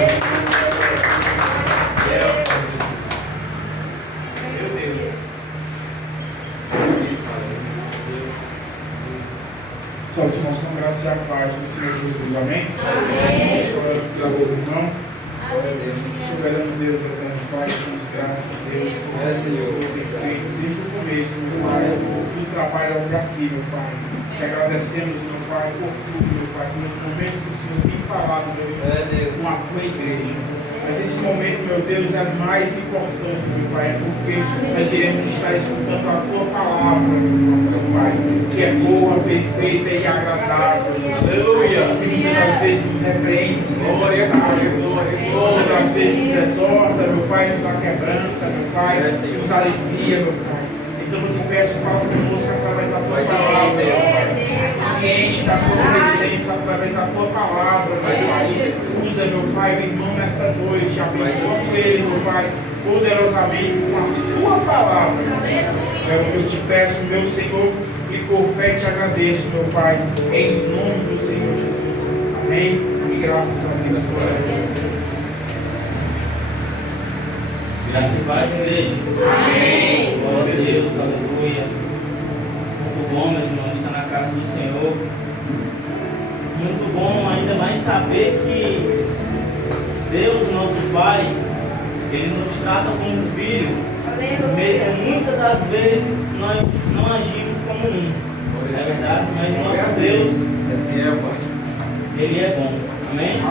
Só os irmãos com graça e a paz do Senhor Jesus, amém? Amém. Chorando pela vida do irmão. Soberano Deus, eterno Pai, somos gratos, Deus, por o que o Senhor tem feito desde o começo, meu Pai, do trabalho até aqui, meu Pai. Te agradecemos, meu Pai, por tudo, meu Pai, pelos momentos que o Senhor tem falado, meu Deus, com a tua igreja. Mas esse momento, meu Deus, é mais importante, meu Pai, porque nós iremos estar escutando a tua palavra, meu Pai, que é boa, perfeita e agradável. Aleluia! Que muitas das vezes nos repreende, se necessário. Muitas das vezes nos exorta, meu Pai, nos aquebranta, meu Pai, nos alivia, meu Pai. Então eu te peço, fala conosco através da tua palavra, meu Pai. Nos enche da tua presença através da tua palavra, meu Pai. Usa, meu Pai, o irmão nessa noite, abençoa ele, meu Pai, poderosamente com a tua palavra. É o que eu te peço, meu Senhor, e por fé te agradeço, meu Pai, em nome do Senhor Jesus. Amém. E graças a Deus. Graças e paz, igreja. Amém. Glória a Deus, aleluia. Muito bom, meus irmãos, estar na casa do Senhor. Muito bom ainda mais saber que Deus, nosso Pai, Ele nos trata como filho. Mesmo muitas das vezes nós não agimos como um. É verdade? Mas nosso Deus, Ele é bom. Amém?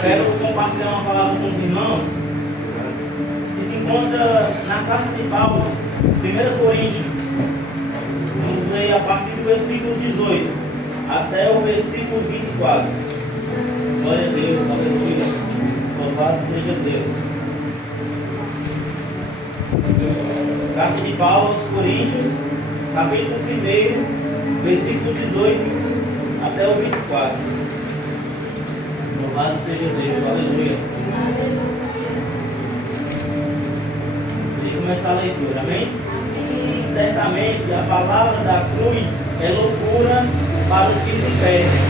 Quero compartilhar uma palavra com os irmãos que se encontra na carta de Paulo, 1 Coríntios. Vamos ler a partir do versículo 18 até o versículo 24. Glória a Deus, aleluia. Louvado seja Deus. Carta de Paulo aos Coríntios, capítulo 1, versículo 18 até o 24. Louvado seja Deus, aleluia. E começar a leitura, amém? Certamente a palavra da cruz é loucura para os que se perdem,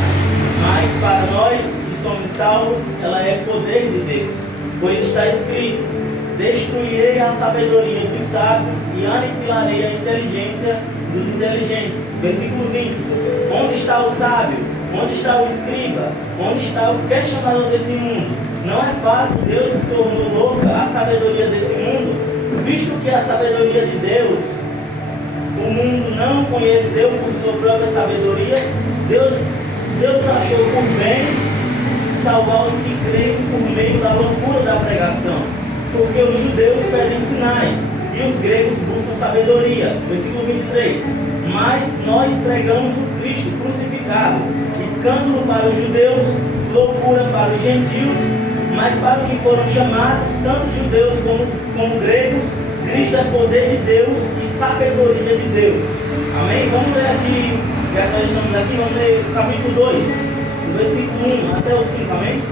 mas para nós que somos salvos, ela é poder de Deus. Pois está escrito: destruirei a sabedoria dos sábios e aniquilarei a inteligência dos inteligentes. Versículo 20. Onde está o sábio? Onde está o escriba? Onde está o questionador desse mundo? Não é fato Deus que tornou louca a sabedoria desse mundo, visto que a sabedoria de Deus o mundo não conheceu por sua própria sabedoria. Deus achou por bem salvar os que creem por meio da loucura da pregação, porque os judeus pedem sinais e os gregos buscam sabedoria. Versículo 23. Mas nós pregamos o Cristo crucificado, escândalo para os judeus, loucura para os gentios, mas para os que foram chamados, tanto judeus como gregos, Cristo é poder de Deus e sabedoria de Deus. Amém? Vamos ler aqui, já que nós estamos aqui, vamos ler o capítulo 2, do versículo 1 até o 5, amém?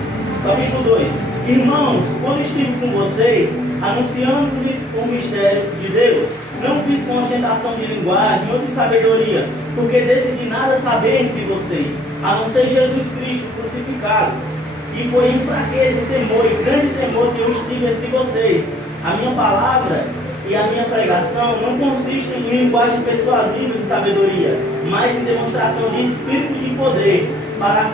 Capítulo 2. Irmãos, quando estive com vocês, anunciando-lhes o mistério de Deus, não fiz com ostentação de linguagem ou de sabedoria, porque decidi nada saber entre vocês, a não ser Jesus Cristo crucificado. E foi em fraqueza e temor, e grande temor que eu estive entre vocês. A minha palavra e a minha pregação não consistem em linguagem persuasiva de sabedoria, mas em demonstração de espírito de poder, para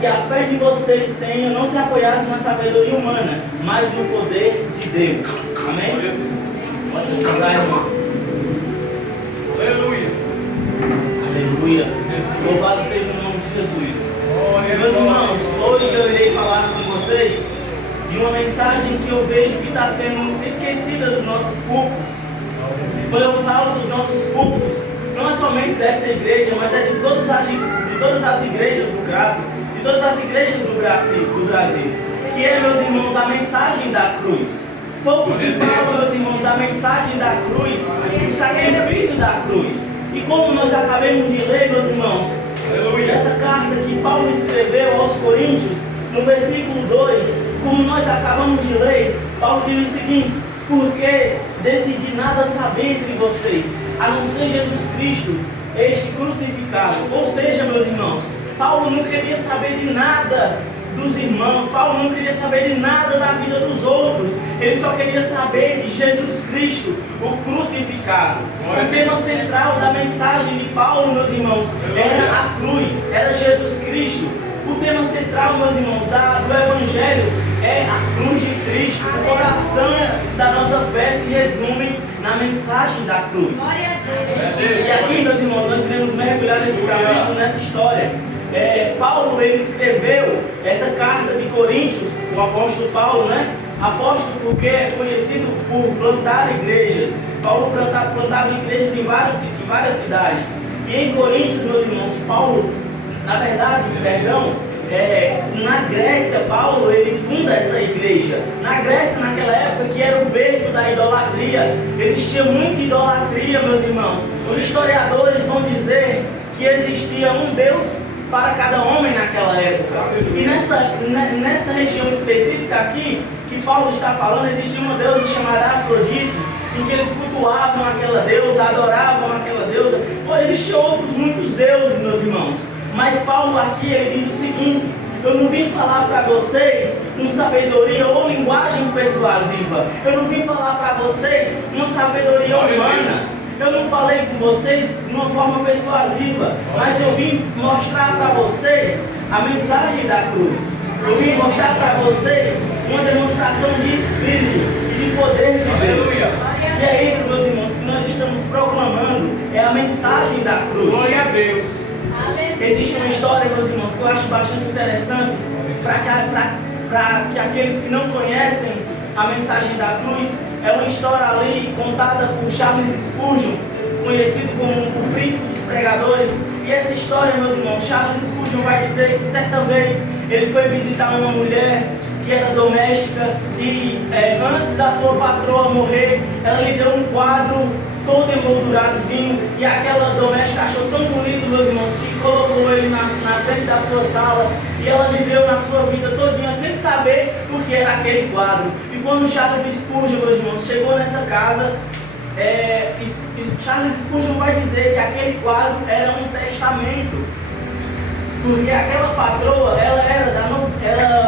que a fé de vocês tenha não se apoiasse na sabedoria humana, mas no poder de Deus. Amém? Pode se sentar, irmão. Aleluia. Aleluia. Louvado seja o nome de Jesus. Meus irmãos, hoje eu irei falar com vocês de uma mensagem que eu vejo que está sendo esquecida dos nossos púlpitos. Quando eu falo dos nossos púlpitos, não é somente dessa igreja, mas é de todas as igrejas do Crato, de todas as igrejas do Brasil, que é, meus irmãos, a mensagem da cruz. Pouco se fala, meus irmãos, da mensagem da cruz, do sacrifício da cruz. E como nós acabamos de ler, meus irmãos, essa carta que Paulo escreveu aos Coríntios, no versículo 2, como nós acabamos de ler, Paulo diz o seguinte: porque decidi nada saber entre vocês, a não ser Jesus Cristo, este crucificado. Ou seja, meus irmãos, Paulo não queria saber de nada dos irmãos. Paulo não queria saber de nada da vida dos outros. Ele só queria saber de Jesus Cristo, o crucificado. O tema central da mensagem de Paulo, meus irmãos, era a cruz, era Jesus Cristo. O tema central, meus irmãos, do Evangelho é a cruz de Cristo. O coração da nossa fé se resume na mensagem da cruz. E aqui, meus irmãos, nós iremos mergulhar nesse capítulo, nessa história. Paulo, ele escreveu essa carta de Coríntios, o apóstolo Paulo, né? Apóstolo porque é conhecido por plantar igrejas. Paulo plantava igrejas em várias cidades. E em Coríntios, meus irmãos, Paulo, na verdade, na Grécia, Paulo, ele funda essa igreja. Na Grécia, naquela época, que era o berço da idolatria, existia muita idolatria, meus irmãos. Os historiadores vão dizer que existia um Deus para cada homem naquela época. E nessa região específica aqui, que Paulo está falando, existia uma deusa chamada Afrodite, em que eles cultuavam aquela deusa, adoravam aquela deusa. Existiam muitos deuses, meus irmãos. Mas Paulo aqui, ele diz o seguinte: eu não vim falar para vocês com sabedoria ou linguagem persuasiva. Eu não vim falar para vocês uma sabedoria humana. Eu não falei com vocês de uma forma persuasiva. Mas eu vim mostrar para vocês a mensagem da cruz. Eu vim mostrar para vocês uma demonstração de espírito e de poder de Deus. E é isso, meus irmãos, que nós estamos proclamando. É a mensagem da cruz. Glória a Deus. Existe uma história, meus irmãos, que eu acho bastante interessante para que aqueles que não conhecem a mensagem da cruz. É uma história ali contada por Charles Spurgeon, conhecido como o príncipe dos pregadores. E essa história, meus irmãos, Charles Spurgeon vai dizer que certa vez ele foi visitar uma mulher que era doméstica e antes da sua patroa morrer, ela lhe deu um quadro todo emolduradozinho, e aquela doméstica achou tão bonito, meus irmãos, que colocou ele na frente da sua sala, e ela viveu na sua vida todinha sem saber o que era aquele quadro. E quando Charles Spurgeon, meus irmãos, chegou nessa casa, Charles Spurgeon vai dizer que aquele quadro era um testamento, porque aquela patroa, ela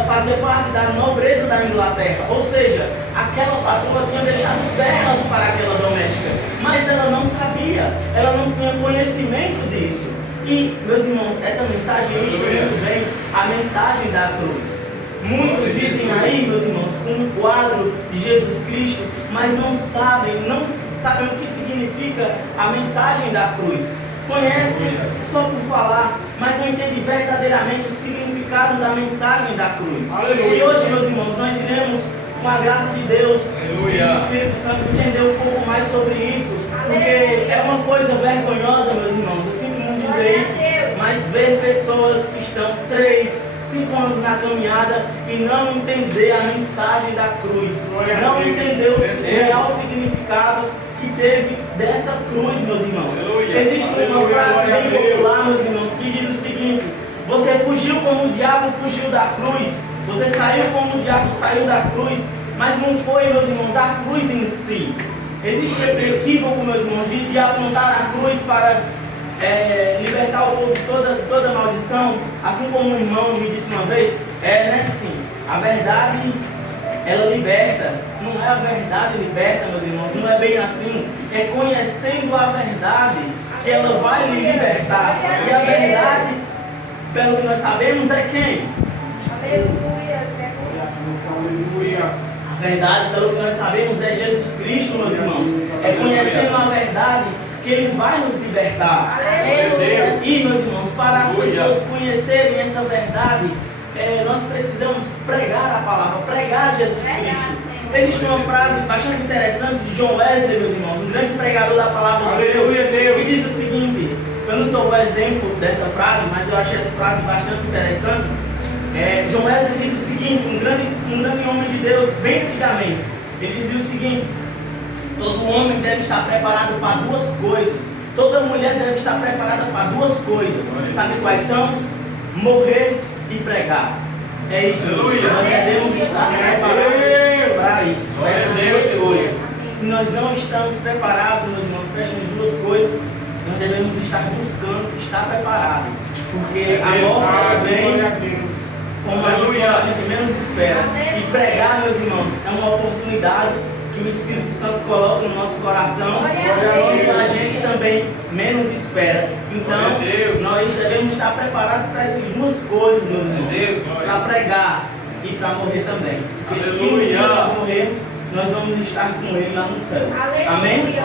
fazia parte da nobreza da Inglaterra, ou seja, aquela patroa tinha deixado terras para aquela doméstica, mas ela não sabia, ela não tinha conhecimento disso. E, meus irmãos, essa mensagem ilustra muito bem a mensagem da cruz. Muitos dizem aí, meus irmãos, um quadro de Jesus Cristo, mas não sabem o que significa a mensagem da cruz. Conhecem só por falar, mas não entendem verdadeiramente o significado da mensagem da cruz. Aleluia. E hoje, meus irmãos, nós iremos, com a graça de Deus, e do Espírito Santo, entender um pouco mais sobre isso, porque é uma coisa vergonhosa, meus irmãos, eu sinto muito dizer isso, mas ver pessoas que estão 3, 5 anos na caminhada e não entender a mensagem da cruz, não entender o real significado que teve dessa cruz, meus irmãos. Existe uma frase bem popular, meus irmãos, que diz o seguinte: você fugiu como o diabo fugiu da cruz, você saiu como o diabo saiu da cruz, mas não foi, meus irmãos, a cruz em si. Existe esse equívoco, meus irmãos, de o diabo não estar na cruz para libertar o povo de toda maldição, assim como um irmão me disse uma vez, assim, a verdade ela liberta, não é a verdade liberta, meus irmãos, não é bem assim, é conhecendo a verdade que ela vai lhe libertar, e a verdade, pelo que nós sabemos, é quem? Aleluias. A verdade, pelo que nós sabemos, é Jesus Cristo, meus irmãos, é conhecendo a verdade que Ele vai nos libertar. Aleluia. E, meus irmãos, para as pessoas conhecerem essa verdade, nós precisamos pregar a palavra, pregar Jesus Cristo. Existe uma frase bastante interessante de John Wesley, meus irmãos, um grande pregador da palavra de Deus, que diz o seguinte: eu não sou o exemplo dessa frase, mas eu achei essa frase bastante interessante. John Wesley diz o seguinte, um grande homem de Deus, bem antigamente, ele dizia o seguinte: todo homem deve estar preparado para 2 coisas. Toda mulher deve estar preparada para 2 coisas. Sabe quais são? Morrer e pregar. É isso. Aleluia. Nós devemos estar preparados para isso. Essas 2 coisas. Se nós não estamos preparados, meus irmãos, para essas 2 coisas, nós devemos estar buscando estar preparados. Porque a morte vem como a gente menos espera. E pregar, meus irmãos, é uma oportunidade que o Espírito Santo coloca no nosso coração e a gente também menos espera. Então, nós devemos estar preparados para essas duas coisas, meus irmãos, para pregar e para morrer também. Porque se um dia nós morrermos, nós vamos estar com Ele lá no céu. Amém?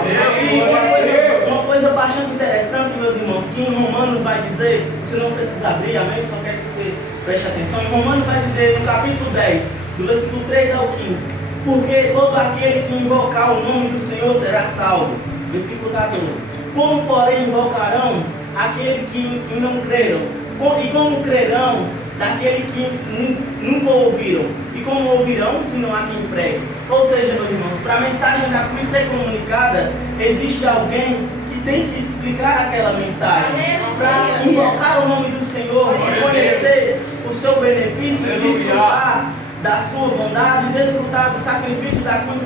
E uma coisa bastante interessante, meus irmãos, que em Romanos vai dizer, você não precisa abrir, amém? Só quero que você preste atenção. Em Romanos vai dizer, no capítulo 10, do versículo 3 ao 15, porque todo aquele que invocar o nome do Senhor será salvo. Versículo 14. Como, porém, invocarão aquele que não creram? E como crerão daquele que nunca ouviram? E como ouvirão se não há quem pregue? Ou seja, meus irmãos, para a mensagem da cruz ser comunicada, existe alguém que tem que explicar aquela mensagem. Para invocar o nome do Senhor, reconhecer o seu benefício e desfrutar da sua bondade e desfrutar do sacrifício da cruz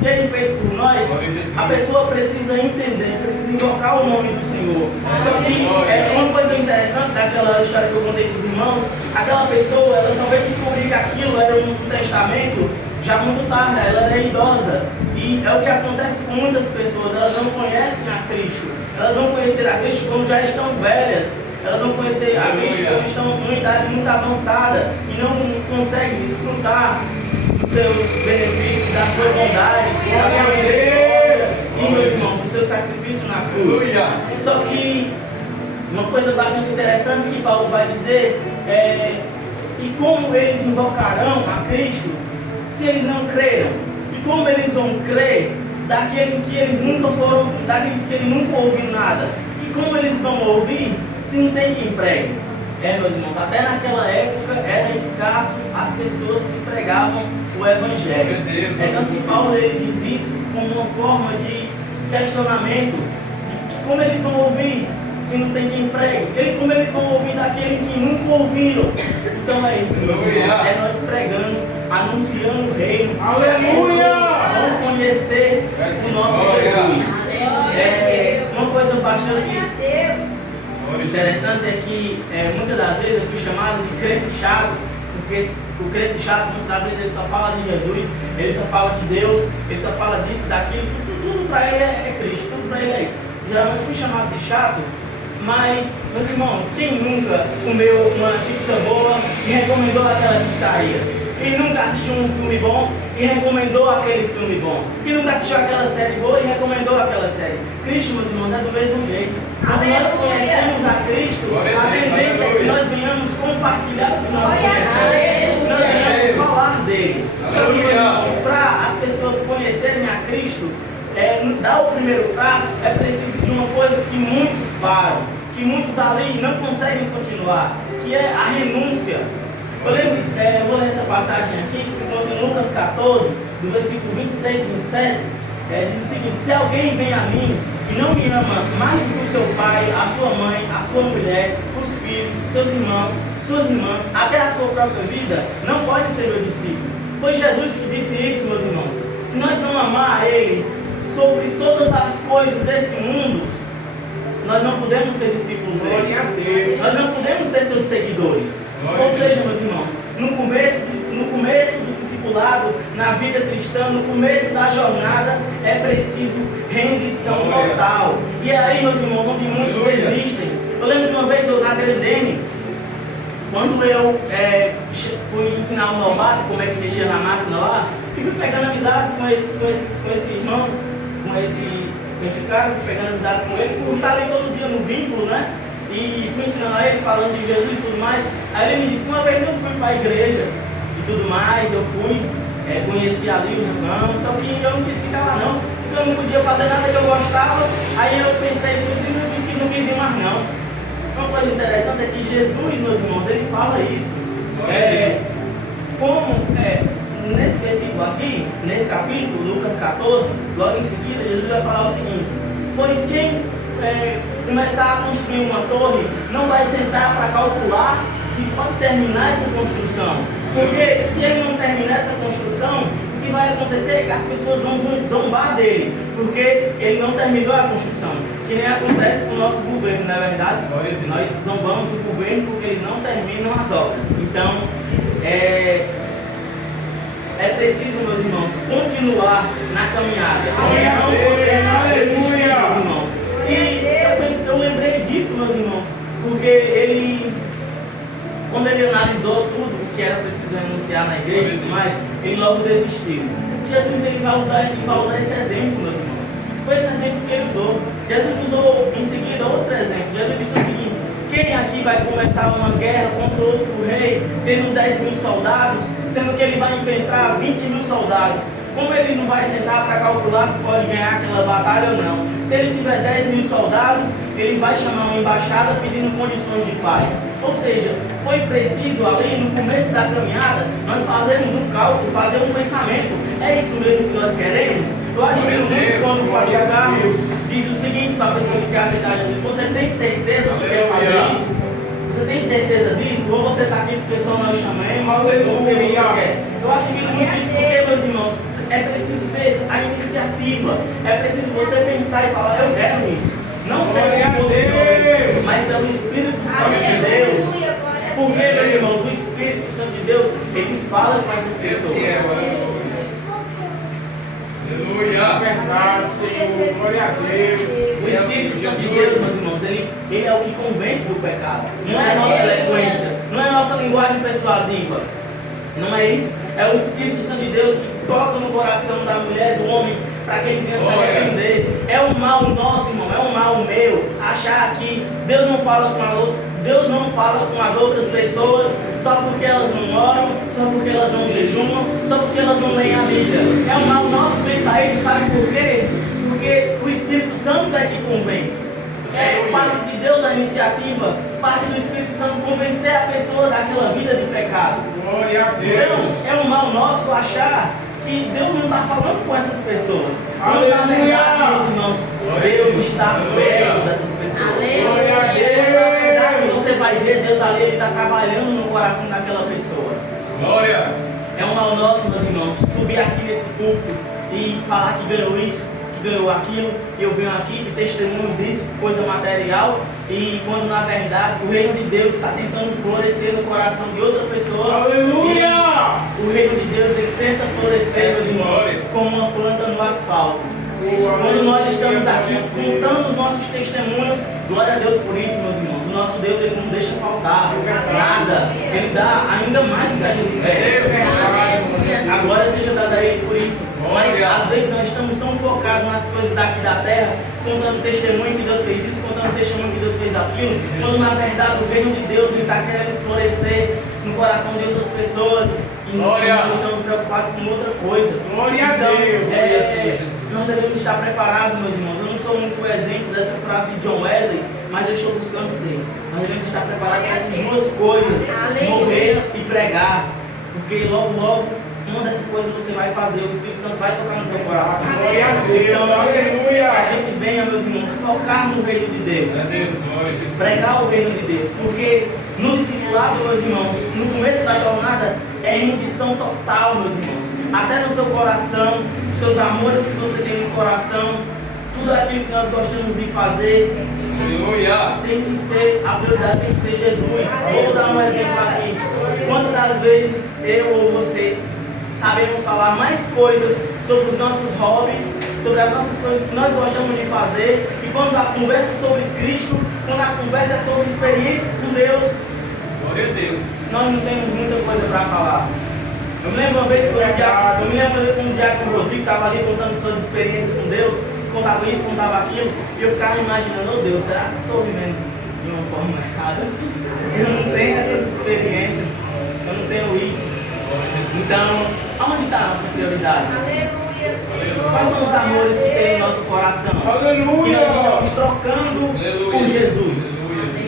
que Ele fez por nós, a pessoa precisa entender, precisa invocar o nome do Senhor. Só que uma coisa interessante daquela história que eu contei para os irmãos, aquela pessoa, ela só veio descobrir que aquilo era um testamento já muito tarde, ela era idosa. E é o que acontece com muitas pessoas, elas não conhecem a Cristo, elas vão conhecer a Cristo quando já estão velhas. Elas vão conhecer a Cristo quando estão numa idade muito avançada e não conseguem desfrutar dos seus benefícios, da sua bondade, da sua misericórdia e, meus irmãos, do seu sacrifício na cruz. Só que uma coisa bastante interessante que Paulo vai dizer é: e como eles invocarão a Cristo se eles não creram? E como eles vão crer daqueles que eles nunca foram, daqueles que eles nunca ouviram nada? E como eles vão ouvir se não tem quem pregue? Meus irmãos, até naquela época era escasso as pessoas que pregavam o Evangelho. Tanto que Paulo ele diz isso como uma forma de questionamento, de como eles vão ouvir se não tem quem pregue? Como eles vão ouvir daquele que nunca ouviram? Então é isso, meus irmãos, é nós pregando, anunciando o reino. Aleluia! Vamos conhecer o nosso Jesus. Uma coisa bastante interessante é que muitas das vezes eu fui chamado de crente chato, porque o crente chato muitas das vezes ele só fala de Jesus, ele só fala de Deus, ele só fala disso, daquilo, tudo para ele é Cristo, tudo para ele é isso. Geralmente fui chamado de chato, mas, meus irmãos, quem nunca comeu uma pizza boa e recomendou aquela pizzaria? Quem nunca assistiu um filme bom e recomendou aquele filme bom? Quem nunca assistiu aquela série boa e recomendou aquela série? Cristo, meus irmãos, é do mesmo jeito. Quando nós conhecemos a Cristo, a tendência é que nós venhamos compartilhar o que nós conhecemos. Nós venhamos falar dele. Só que, para as pessoas conhecerem a Cristo, dar o primeiro passo é preciso de uma coisa que muitos param, que muitos ali não conseguem continuar, que é a renúncia. Eu vou ler essa passagem aqui, que se encontra em Lucas 14, do versículo 26 e 27, diz o seguinte: se alguém vem a mim e não me ama mais do que o seu pai, a sua mãe, a sua mulher, os filhos, seus irmãos, suas irmãs, até a sua própria vida, não pode ser meu discípulo. Foi Jesus que disse isso, meus irmãos. Se nós não amar a Ele sobre todas as coisas desse mundo, nós não podemos ser discípulos dele. Nós não podemos ser seus seguidores. Ou seja, meus irmãos, no começo do discipulado, na vida cristã, no começo da jornada, é preciso rendição total. E é aí, meus irmãos, onde muitos desistem. Eu lembro de uma vez eu na Grendene, quando eu fui ensinar um novato como é que mexia na máquina lá, e fui pegando amizade com esse irmão, com esse cara, fui pegando amizade com ele, por estar ali todo dia no vínculo, né? E fui ensinando a ele, falando de Jesus e tudo mais. Aí ele me disse, uma vez eu fui para a igreja e tudo mais, eu fui, conheci ali os irmãos, só que eu não quis ficar lá não, porque eu não podia fazer nada que eu gostava. Aí eu pensei que não quis ir mais não. Uma coisa interessante é que Jesus, meus irmãos, ele fala isso. Nesse versículo aqui, nesse capítulo, Lucas 14, logo em seguida, Jesus vai falar o seguinte: pois quem começar a construir uma torre não vai sentar para calcular se pode terminar essa construção, porque se ele não terminar essa construção, o que vai acontecer é que as pessoas vão zombar dele, porque ele não terminou a construção, que nem acontece com o nosso governo, não é verdade? Nós zombamos do governo porque eles não terminam as obras. Então, continuar na caminhada. Aleluia! Irmãos. E eu lembrei disso, meus irmãos, porque ele, quando ele analisou tudo que era preciso renunciar na igreja e tudo mais, ele logo desistiu. Jesus ele vai usar esse exemplo, meus irmãos. Foi esse exemplo que ele usou. Jesus usou em seguida outro exemplo. Jesus disse o seguinte: quem aqui vai começar uma guerra contra outro rei, tendo 10.000 soldados, sendo que ele vai enfrentar 20.000 soldados? Como ele não vai sentar para calcular se pode ganhar aquela batalha ou não? Se ele tiver 10.000 soldados, ele vai chamar uma embaixada pedindo condições de paz. Ou seja, foi preciso ali no começo da caminhada, nós fazermos um cálculo, fazer um pensamento. É isso mesmo que nós queremos? Eu admiro muito quando o pastor Carlos diz o seguinte para a pessoa que quer aceitar Jesus: você tem certeza que quer fazer isso? Você tem certeza disso? Ou você está aqui porque só nós chamamos? Aleluia! Eu admiro muito isso porque, meus irmãos, é preciso ter a iniciativa. É preciso você pensar e falar: eu quero isso. Não ser por você, mas pelo Espírito Santo de Deus. Porque, meus irmãos, o Espírito Santo de Deus, ele fala com essas pessoas. Aleluia! Verdade, Senhor. Glória a Deus. O Espírito Santo de Deus, meus irmãos, ele é o que convence do pecado. Não é a nossa eloquência, não é a nossa linguagem persuasiva. Não é isso. É o Espírito Santo de Deus que toca no coração da mulher, do homem, para que ele venha se arrepender. É um mal nosso, irmão, é um mal meu achar que Deus não fala com as outras pessoas só porque elas não oram, só porque elas não jejuam, só porque elas não leem a Bíblia. É um mal nosso pensar isso, sabe por quê? Porque o Espírito Santo é que convence. É parte de Deus a iniciativa, parte do Espírito Santo convencer a pessoa daquela vida de pecado. Glória a Deus. Então, é um mal nosso achar que Deus não está falando com essas pessoas. Quando na verdade, meus irmãos, Deus está perto dessas pessoas. Glória a Deus. Na verdade, você vai ver Deus ali, ele está trabalhando no coração daquela pessoa. Glória. É um mal nosso, meus irmãos, subir aqui nesse púlpito e falar que ganhou isso, que ganhou aquilo, e eu venho aqui de testemunho disso, coisa material, e quando na verdade o reino de Deus está tentando florescer no coração de outra pessoa. Aleluia! O reino de Deus ele tenta florescer, meus irmãos, como uma planta no asfalto. Quando nós estamos aqui contando os nossos testemunhos, glória a Deus por isso, meus irmãos. O nosso Deus ele não deixa faltar nada, ele dá ainda mais do que a gente quer. A glória seja dada a ele por isso. Mas às vezes nós estamos tão focados nas coisas daqui da terra, contando testemunho que Deus fez isso, contando testemunho que Deus fez aquilo, quando na verdade o reino de Deus está querendo florescer no coração de outras pessoas e nós estamos preocupados com outra coisa. Glória a Deus. Nós devemos estar preparados, meus irmãos. Eu não sou muito o exemplo dessa frase de John Wesley, mas eu estou buscando ser. Nós devemos estar preparados para essas duas coisas: morrer e pregar, porque logo uma dessas coisas você vai fazer, o Espírito Santo vai tocar no seu coração. Glória a Deus, então, aleluia. a gente venha, meus irmãos, tocar no reino de Deus, pregar o reino de Deus, porque no discipulado, meus irmãos, no começo da jornada é rendição total, meus irmãos, até no seu coração, os seus amores que você tem no coração, tudo aquilo que nós gostamos de fazer. Tem que ser, a prioridade tem que ser Jesus. Vou usar um exemplo aqui. Quantas vezes eu ou você sabemos falar mais coisas sobre os nossos hobbies, sobre as nossas coisas que nós gostamos de fazer, e quando a conversa é sobre Cristo, quando a conversa é sobre experiências com Deus, glória a Deus, nós não temos muita coisa para falar. Eu me lembro uma vez quando o Diácono Rodrigo estava ali contando suas experiências com Deus, contava isso, contava aquilo, e eu ficava imaginando: oh Deus, será que estou vivendo de uma forma errada? Eu não tenho essas experiências, eu não tenho isso. Então, aonde está a nossa prioridade? Quais são os amores que tem em nosso coração? Aleluia! Que nós estamos trocando por Jesus.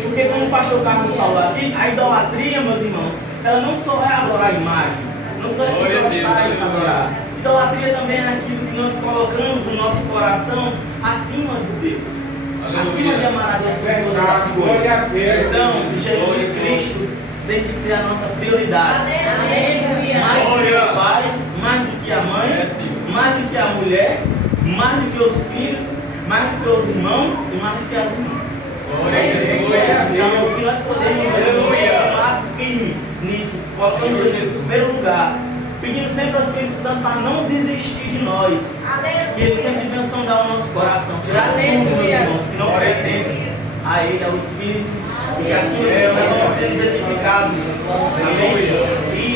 Porque como o pastor Carlos falou aqui, a idolatria, meus irmãos, ela não só é adorar a imagem, não só é se gostar e se adorar. Idolatria também é aquilo que nós colocamos no nosso coração acima de Deus. Acima de amar a Deus por todas as coisas. Então, Jesus Cristo tem que ser a nossa prioridade. Mais do que o pai, mais do que a mãe, mais do que a mulher, mais do que os filhos, mais do que os irmãos e mais do que as irmãs. Então, o que nós podemos continuar firme nisso, colocando Jesus em primeiro lugar, pedindo sempre ao Espírito Santo para não desistir de nós. Aleluia. Que Ele sempre venha sondar o nosso coração, tirar tudo, meus irmãos, que não pertence a Ele, ao Espírito, e que assim nós vamos ser edificados. Amém? E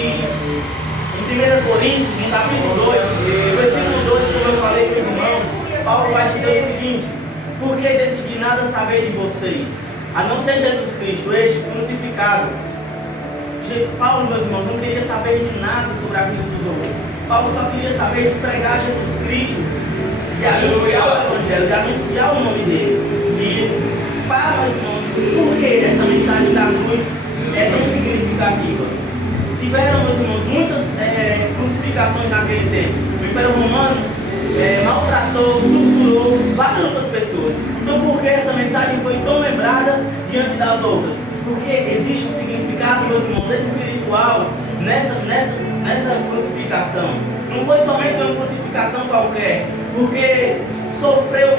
em 1 Coríntios, no capítulo 2, no versículo 2, como eu falei para os irmãos, Paulo vai dizer o seguinte: por que decidi nada saber de vocês, a não ser Jesus Cristo, este crucificado? Paulo, meus irmãos, não queria saber de nada sobre a vida dos outros. Paulo só queria saber de pregar Jesus Cristo, de anunciar o Evangelho, de anunciar o nome dele. E para, meus irmãos, por que essa mensagem da cruz é tão significativa? Tiveram, meus irmãos, muitas crucificações naquele tempo. O Império Romano maltratou, torturou várias outras pessoas. Então, por que essa mensagem foi tão lembrada diante das outras? Porque existe um significado, meus irmãos, espiritual nessa crucificação. Não foi somente uma crucificação qualquer, porque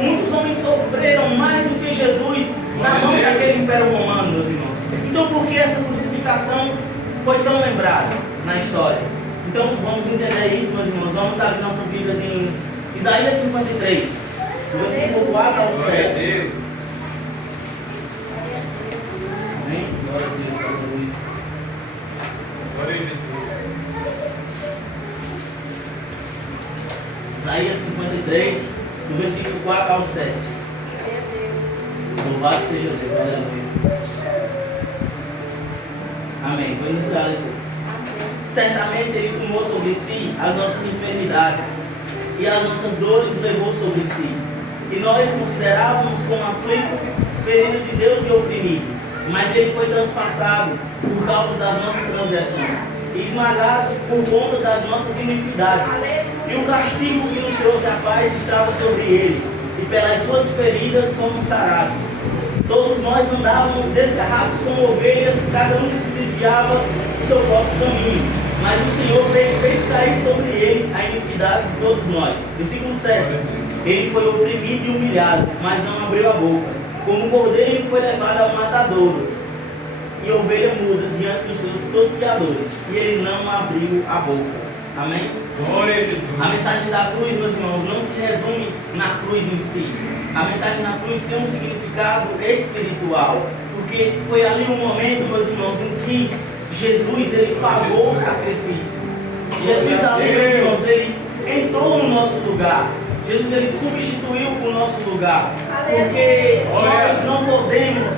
muitos homens sofreram mais do que Jesus na mão daquele Império Romano, meus irmãos. Então, por que essa crucificação foi tão lembrada na história? Então, vamos entender isso, meus irmãos. Vamos abrir nossas Bíblias em Isaías 53, do versículo 4 ao 7. Glória a Deus. Amém? Glória a Deus. Aleluia. Glória a Jesus. Isaías 53, do versículo 4 ao 7. Louvado seja Deus, aleluia. Amém. Vou iniciar a leitura. Certamente Ele tomou sobre si as nossas enfermidades e as nossas dores levou sobre si. E nós considerávamos como aflito, ferido de Deus e oprimido. Mas Ele foi transpassado por causa das nossas transgressões e esmagado por conta das nossas iniquidades. E o castigo que nos trouxe a paz estava sobre Ele, e pelas suas feridas somos sarados. Todos nós andávamos desgarrados como ovelhas, cada um que se desviava do seu próprio caminho. Mas o Senhor fez cair sobre Ele a iniquidade de todos nós. Versículo 7. Ele foi oprimido e humilhado, mas não abriu a boca. Como cordeiro foi levado ao matadouro, e ovelha muda diante dos seus tosquiadores, e ele não abriu a boca. Amém? Glória a Jesus. A mensagem da cruz, meus irmãos, não se resume na cruz em si. A mensagem da cruz tem um significado espiritual, porque foi ali um momento, meus irmãos, em que Jesus, ele pagou o sacrifício. Jesus ali, meus irmãos, ele entrou no nosso lugar. Jesus, ele substituiu o nosso lugar. Porque nós não podemos,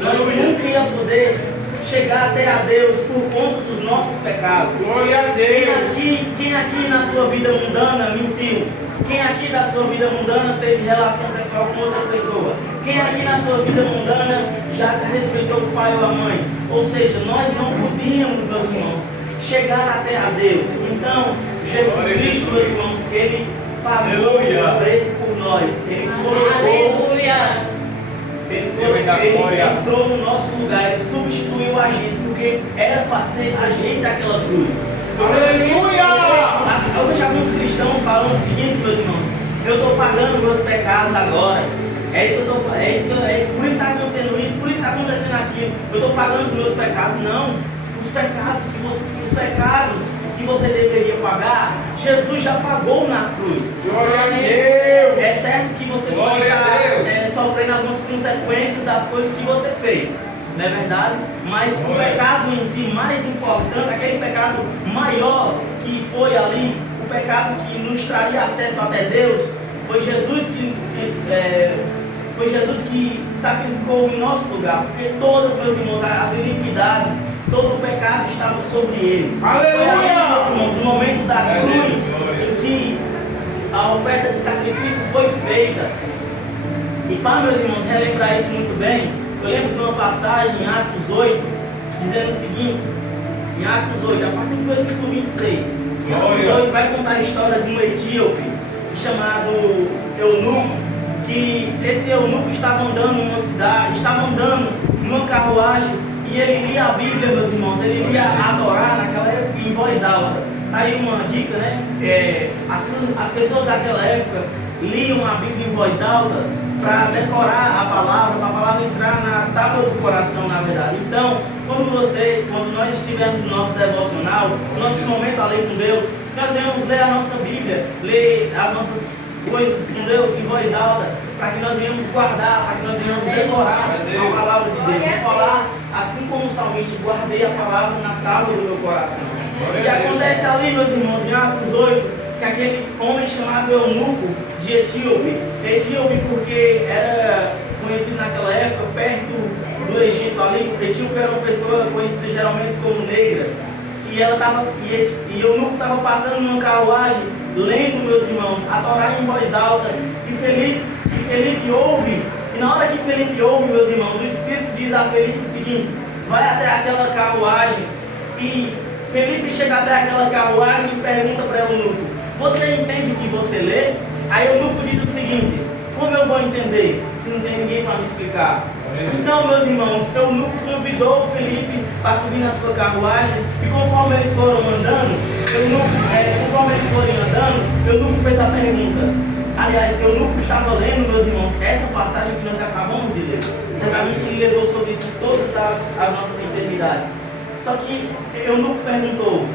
nós nunca íamos poder chegar até a Deus por conta dos nossos pecados. Glória a Deus. Quem aqui na sua vida mundana mentiu? Quem aqui na sua vida mundana teve relação sexual com outra pessoa? Quem aqui na sua vida mundana já desrespeitou o pai ou a mãe? Ou seja, nós não podíamos, meus irmãos, chegar até a Deus. Então, Jesus Cristo, meus irmãos, ele pagou o preço por nós. Ele colocou. Ele entrou no nosso lugar, ele substituiu a gente, porque era para ser a gente aquela cruz. Aleluia! Hoje alguns cristãos falam o seguinte, meus irmãos: eu estou pagando meus pecados agora. Por isso está acontecendo isso, por isso está acontecendo aquilo. Eu estou pagando meus pecados. Não, os pecados que você deveria pagar, Jesus já pagou na cruz. Glória a Deus! É certo que você pode estar sofrendo algumas consequências das coisas que você fez, não é verdade? Mas o pecado em si mais importante, aquele pecado maior que foi ali, o pecado que nos traria acesso até Deus, foi Jesus que sacrificou em nosso lugar, porque todas, meus irmãos, as iniquidades, todo o pecado estava sobre ele. Aleluia! Foi ali, meus irmãos, no momento da cruz, em que a oferta de sacrifício foi feita. E para, meus irmãos, relembrar isso muito bem, eu lembro de uma passagem em Atos 8, dizendo o seguinte, em Atos 8, a partir do versículo 26, em Atos 8 vai contar a história de um etíope chamado Eunuco, que esse eunuco estava andando em uma cidade, estava andando numa carruagem, e ele lia a Bíblia, meus irmãos, ele lia adorar naquela época em voz alta. Está aí uma dica, né? As pessoas daquela época liam a Bíblia em voz alta para decorar a palavra, para a palavra entrar na tábua do coração, na verdade. Então, quando nós estivermos no nosso devocional, no nosso momento ali com Deus, nós venhamos ler a nossa Bíblia, ler as nossas coisas com Deus em voz alta, para que nós venhamos guardar, para que nós venhamos decorar a palavra de Deus. E falar, assim como o salmista, guardei a palavra na tábua do meu coração. E acontece ali, meus irmãos, em Atos 8, que aquele homem chamado Eunuco de Etíope porque era conhecido naquela época, perto do Egito ali, Etíope era uma pessoa conhecida geralmente como negra, e Eunuco estava passando numa carruagem, lendo, meus irmãos, a Torá em voz alta, e Felipe ouve, e na hora que Felipe ouve, meus irmãos, o Espírito diz a Felipe o seguinte: vai até aquela carruagem, e Felipe chega até aquela carruagem e pergunta para Eunuco: você entende o que você lê? Aí Eunuco diz o seguinte: como eu vou entender se não tem ninguém para me explicar? Então, meus irmãos, Eunuco convidou Felipe para subir na sua carruagem, e conforme eles foram andando, Eunuco fez a pergunta. Aliás, Eunuco estava lendo, meus irmãos, essa passagem que nós acabamos de ler. Certamente ele levou sobre si todas as nossas enfermidades. Só que Eunuco perguntou: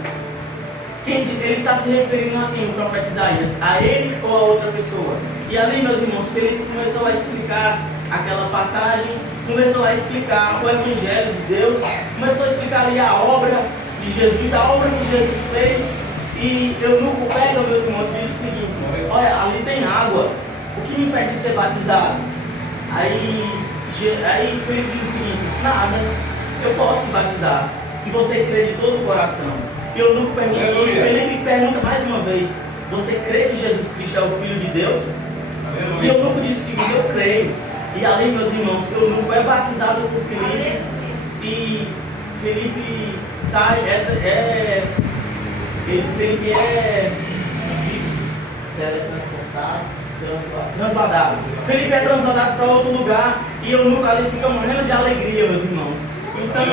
ele está se referindo a quem? O profeta Isaías? A ele ou a outra pessoa? E ali, meus irmãos, Felipe começou a explicar aquela passagem, começou a explicar o Evangelho de Deus, começou a explicar ali a obra de Jesus, a obra que Jesus fez. E Eunuco pega, meus irmãos, e diz o seguinte: olha, ali tem água, o que me impede de ser batizado? Aí Felipe diz o seguinte: nada, eu posso batizar, se você crer de todo o coração. E Eunuco pergunta, e Felipe pergunta mais uma vez: você crê que Jesus Cristo é o Filho de Deus? Aleluia. E Eunuco diz o seguinte: eu creio. E ali, meus irmãos, Eunuco é batizado por Felipe. E Felipe sai, Felipe é transladado. Felipe é transladado para outro lugar, e Eunuco ali fica morrendo de alegria, meus irmãos. Então,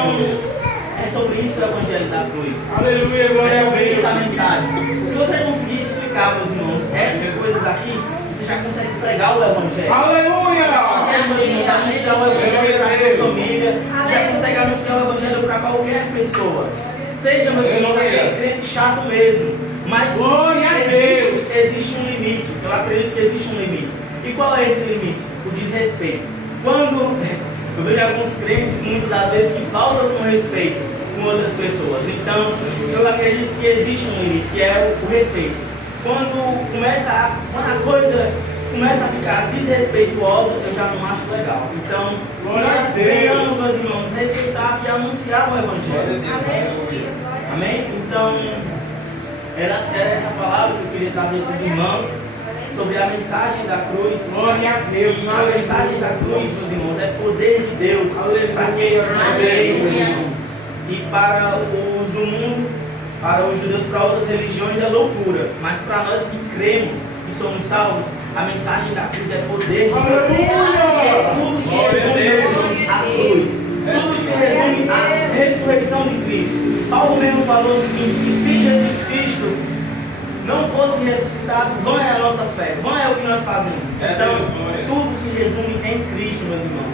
é sobre isso o Evangelho da Cruz. Aleluia, glória a Deus. É sobre isso a mensagem. Se você conseguir explicar, meus irmãos, essas coisas aqui, você já consegue pregar o Evangelho. Aleluia! Você, meus irmãos, anunciar o Evangelho para a sua família, já consegue anunciar o Evangelho para qualquer pessoa. Seja, meus irmãos, aquele crente chato mesmo. Mas existe um limite. Eu acredito que existe um limite. E qual é esse limite? O desrespeito. Quando eu vejo alguns crentes, muitas das vezes, que faltam com respeito com outras pessoas. Então, eu acredito que existe um limite, que é o respeito. Quando a coisa começa a ficar desrespeituosa, eu já não acho legal. Então, nós venhamos, meus irmãos, respeitar e anunciar o Evangelho. Amém? Então, era essa palavra que eu queria trazer para os irmãos, sobre a mensagem da cruz. Glória a Deus. A mensagem da cruz, meus irmãos, é poder de Deus para aqueles que não creem, meus irmãos. E para os do mundo, para os judeus, para outras religiões é loucura. Mas para nós que cremos e somos salvos, a mensagem da cruz é poder de Deus. Tudo se resume à cruz. Tudo se resume à ressurreição de Cristo. Paulo mesmo falou o seguinte: que se Jesus Cristo não fosse ressuscitado, vã é a nossa fé, vã é o que nós fazemos. Então, tudo se resume em Cristo, meus irmãos.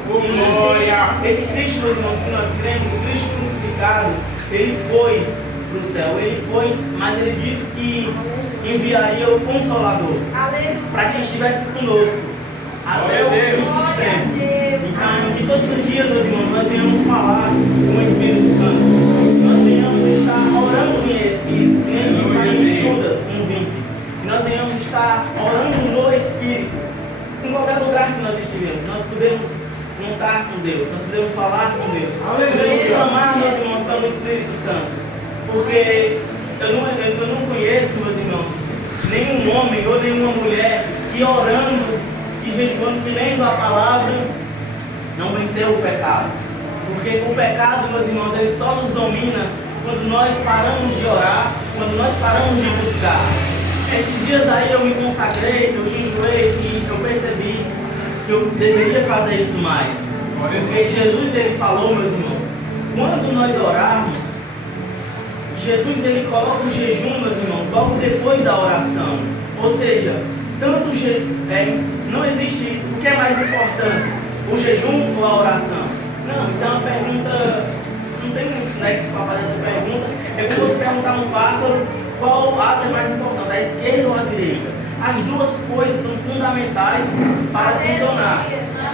Esse Cristo, meus irmãos, que nós cremos, o Cristo crucificado, ele foi para o céu. Ele foi, mas ele disse que enviaria o Consolador para que estivesse conosco até o fim dos tempos. Então, que todos os dias, meus irmãos, nós venhamos falar com o Espírito Santo. Nós venhamos estar orando em Espírito, que nem está em Judas 1:20. Que nós venhamos estar orando no Espírito. Em qualquer lugar que nós estivermos, nós podemos contar com Deus, nós podemos falar com Deus. Podemos clamar, meus irmãos, pelo Espírito Santo. Porque eu não conheço, meus irmãos, nenhum homem ou nenhuma mulher que orando, que jejuando, que lendo a palavra, não venceu o pecado. Porque o pecado, meus irmãos, ele só nos domina quando nós paramos de orar, quando nós paramos de buscar. Esses dias aí eu me consagrei, eu jejuei e eu percebi que eu deveria fazer isso mais. Porque Jesus, ele falou, meus irmãos, quando nós orarmos, Jesus, ele coloca o jejum, meus irmãos, logo depois da oração. Ou seja, não existe isso. O que é mais importante? O jejum ou a oração? Não, isso é uma pergunta, não tem muito nexo para fazer essa pergunta. É como você perguntar no pássaro qual asa é mais importante, a esquerda ou a direita. As duas coisas são fundamentais para funcionar.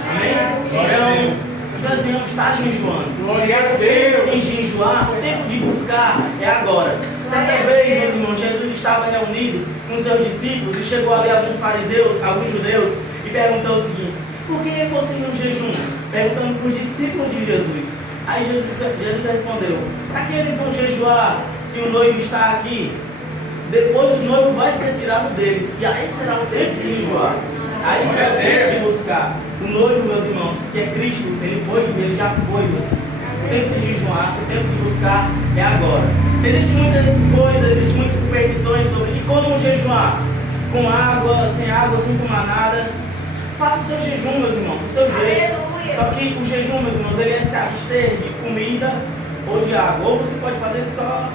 Amém? Glória a Deus. Então assim, não está jejuando. Glória a Deus. Em jejuar, o tempo de buscar é agora. Certa vez, meus irmãos, Jesus estava reunido com seus discípulos e chegou ali alguns fariseus, alguns judeus, e perguntou o seguinte: por que vocês não jejuam? Perguntando para os discípulos de Jesus. Aí Jesus respondeu: para que eles vão jejuar se o noivo está aqui? Depois o noivo vai ser tirado deles, e aí será o tempo de jejuar. Aí será o tempo de buscar. O noivo, meus irmãos, que é Cristo, ele já foi, meus irmãos. O tempo de jejuar, o tempo de buscar é agora. Existem muitas coisas, existem muitas superstições sobre que como jejuar. Com água, sem tomar nada. Faça o seu jejum, meus irmãos, o seu jeito. Só que o jejum, meus irmãos, ele é se abster de comida ou de água. Ou você pode fazer só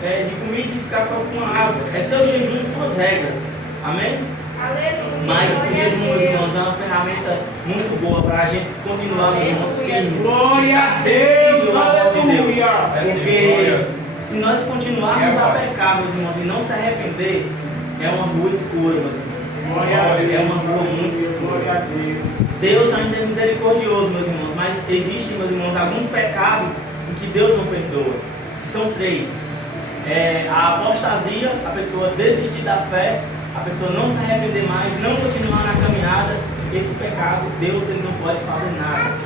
de comida e ficar só com a água. É seu jejum e suas regras. Amém? Aleluia. Mas o jejum, meus irmãos, é uma ferramenta muito boa para a gente continuar, meus irmãos, firmes. Glória a Deus. Aleluia. Porque se nós continuarmos a pecar, meus irmãos, e não se arrepender, é uma rua escura, meus irmãos. É uma rua muito escura. Glória a Deus. Deus ainda é misericordioso, meus irmãos, mas existem, meus irmãos, alguns pecados em que Deus não perdoa. São 3. A apostasia, a pessoa desistir da fé, a pessoa não se arrepender mais, não continuar na caminhada. Esse pecado, Deus ele não pode fazer nada.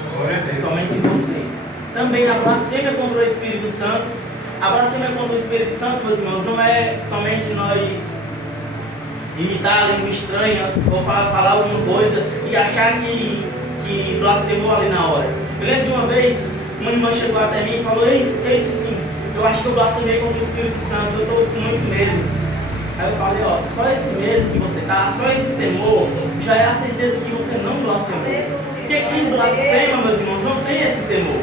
É somente você. Também a blasfêmia contra o Espírito Santo. A blasfêmia contra o Espírito Santo, meus irmãos, não é somente nós imitar a língua estranha ou falar alguma coisa e achar que blasfemou ali na hora. Eu lembro de uma vez, uma irmã chegou até mim e falou: Ei, sim, eu acho que eu blasfemei contra o Espírito Santo, eu estou com muito medo. Aí eu falei: ó, só esse medo que você está, só esse temor, já é a certeza que você não blasfemou. Porque quem blasfema, meus irmãos, não tem esse temor.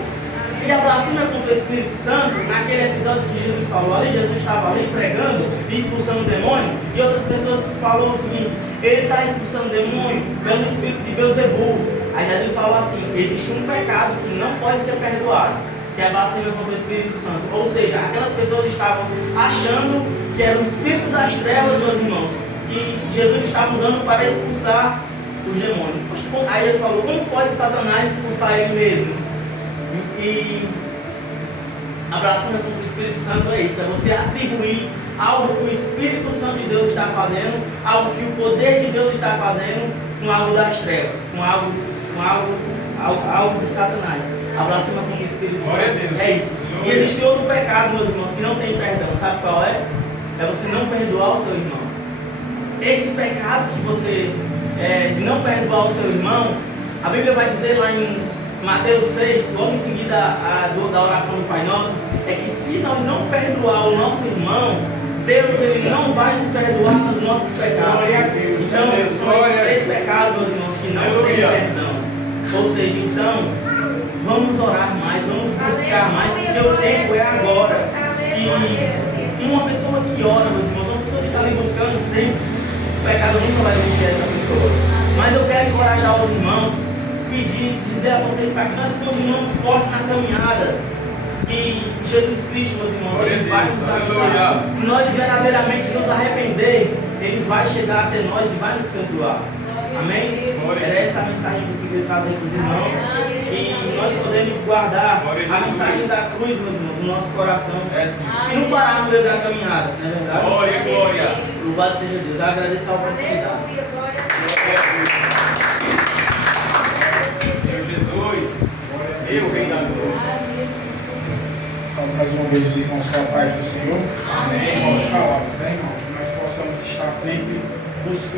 E a blasfêmia contra o Espírito Santo, naquele episódio que Jesus falou ali, Jesus estava ali pregando e expulsando o demônio, e outras pessoas falaram o seguinte: ele está expulsando o demônio pelo espírito de Beelzebul. Aí Jesus falou assim: existe um pecado que não pode ser perdoado, que é a blasfêmia contra o Espírito Santo. Ou seja, aquelas pessoas estavam achando que era o espírito das trevas, meus irmãos, que Jesus estava usando para expulsar os demônios. Aí Jesus falou: como pode Satanás expulsar ele mesmo? E a blasfêmia contra o Espírito Santo é isso: é você atribuir algo que o Espírito Santo de Deus está fazendo, algo que o poder de Deus está fazendo, com algo das trevas, com algo de Satanás. A blasfêmia contra o Espírito Santo é isso. E existe outro pecado, meus irmãos, que não tem perdão. Sabe qual é? É você não perdoar o seu irmão. Esse pecado que você de não perdoar o seu irmão, a Bíblia vai dizer lá em Mateus 6, logo em seguida da oração do Pai Nosso, é que se nós não perdoar o nosso irmão, Deus ele não vai nos perdoar dos nossos pecados. Então, são esses 3 pecados, meus irmãos, que não têm perdão. Ou seja, então, vamos orar mais, vamos buscar mais, porque o tempo é agora. E uma pessoa que ora, meus irmãos, uma pessoa que está ali buscando sempre, o pecado nunca vai vencer essa pessoa. Mas eu quero encorajar os irmãos, dizer a vocês para que nós continuemos fortes na caminhada, que Jesus Cristo, meus irmãos, ele vai nos ajudar. Se nós verdadeiramente nos arrepender, ele vai chegar até nós e vai nos perdoar. Amém? Era essa a mensagem que eu queria trazer para os irmãos, e nós podemos guardar a mensagem da cruz, meus irmãos, no nosso coração, e não parar no meio da caminhada, não é verdade? Glória, glória. Louvado seja Deus. Eu agradeço a oportunidade. Eu, Rei da Glória. Só mais uma vez dizer com a paz do Senhor. Amém. Com as palavras, né, irmão? Que nós possamos estar sempre buscando